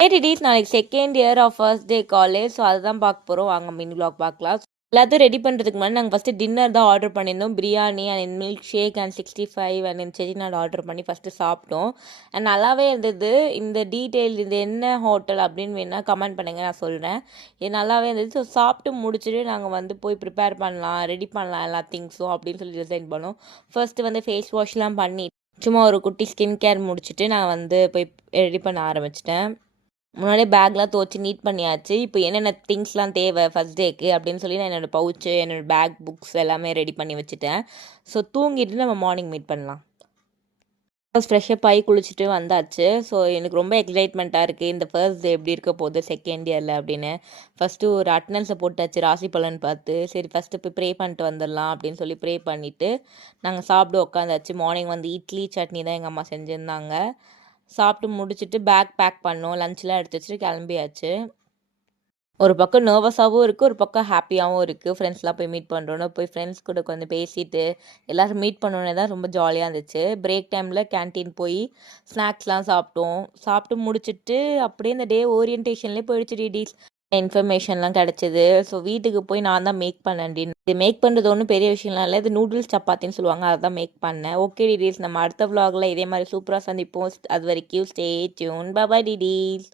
Tease நாளைக்கு second year of first day college. So அதுதான் பார்க்க போகிறோம். வாங்க மினி vlog பார்க்கலாம். எல்லாத்தையும் ரெடி பண்ணுறதுக்கு முன்னாடி நாங்கள் ஃபஸ்ட்டு டின்னர் தான் ஆர்டர் பண்ணியிருந்தோம். Biryani and milkshake and 65 and Chettinad order பண்ணி ஃபஸ்ட்டு சாப்பிட்டோம். அண்ட் நல்லாவே இருந்தது. இந்த டீட்டெயில் இது என்ன ஹோட்டல் அப்படின்னு வேணால் கமெண்ட் பண்ணுங்கள், நான் சொல்கிறேன். இது நல்லாவே இருந்தது. ஸோ சாப்பிட்டு முடிச்சுட்டு நாங்கள் வந்து போய் ப்ரிப்பேர் பண்ணலாம், ரெடி பண்ணலாம் எல்லா திங்ஸும் அப்படின்னு சொல்லி டிசைன் பண்ணோம். ஃபர்ஸ்ட்டு வந்து ஃபேஸ் வாஷ்லாம் பண்ணி சும்மா ஒரு குட்டி ஸ்கின் கேர் முடிச்சுட்டு நான் வந்து போய் ரெடி பண்ண ஆரம்பிச்சிட்டேன். முன்னாடியே பேக்லாம் துவச்சி நீட் பண்ணியாச்சு. இப்போ என்னென்ன திங்ஸ்லாம் தேவை ஃபஸ்ட் டேக்கு அப்படின்னு சொல்லி நான் என்னோடய பவுச்சு, என்னோடய பேக், புக்ஸ் எல்லாமே ரெடி பண்ணி வச்சுட்டேன். ஸோ தூங்கிட்டு நம்ம மார்னிங் மீட் பண்ணலாம். ஃபர்ஸ்ட் ஃப்ரெஷ்அப் ஆகி குளிச்சுட்டு வந்தாச்சு. ஸோ எனக்கு ரொம்ப எக்ஸைட்மெண்ட்டாக இருக்குது. இந்த ஃபர்ஸ்ட் டே எப்படி இருக்க போகுது செகண்ட் இயரில் அப்படின்னு. ஃபஸ்ட்டு ஒரு அட்டனன்ஸை போட்டாச்சு ராசி பலன் பார்த்து. சரி ஃபஸ்ட்டு போய் ப்ரே பண்ணிட்டு வந்துடலாம் அப்படின்னு சொல்லி ப்ரே பண்ணிவிட்டு நாங்கள் சாப்பிட உட்காந்தாச்சு. மார்னிங் வந்து இட்லி சட்னி தான் எங்கள் அம்மா செஞ்சுருந்தாங்க. சாப்பிட்டு முடிச்சுட்டு பேக் பேக் பண்ணோம். லஞ்செலாம் எடுத்து வச்சுட்டு கிளம்பியாச்சு. ஒரு பக்கம் நர்வஸாகவும் இருக்குது, ஒரு பக்கம் ஹாப்பியாகவும் இருக்குது. ஃப்ரெண்ட்ஸ்லாம் போய் மீட் பண்ணுறோன்னு போய் ஃப்ரெண்ட்ஸ் கூட உட்காந்து பேசிட்டு எல்லோரும் மீட் பண்ணோன்னே தான் ரொம்ப ஜாலியாக இருந்துச்சு. பிரேக் டைமில் கேன்டீன் போய் ஸ்நாக்ஸ்லாம் சாப்பிட்டோம். சாப்பிட்டு முடிச்சுட்டு அப்படியே இந்த டே ஓரியன்டேஷன்லேயே போயிடுச்சு டீடீஸ். இன்ஃபர்மேஷன்லாம் கிடச்சிது. ஸோ வீட்டுக்கு போய் நான் தான் மேக் பண்ணேன். இது மேக் பண்ணுறது ஒன்றும் பெரிய விஷயம்லாம் இல்லை. இது நூடுல்ஸ் சப்பாத்தின்னு சொல்லுவாங்க, அதை தான் மேக் பண்ணேன். ஓகே டீடீஸ், நம்ம அடுத்த vlogல இதே மாதிரி சூப்பராக சந்திப்போம். அது வரைக்கும் ஸ்டே டியூன். Bye bye டீடீஸ்.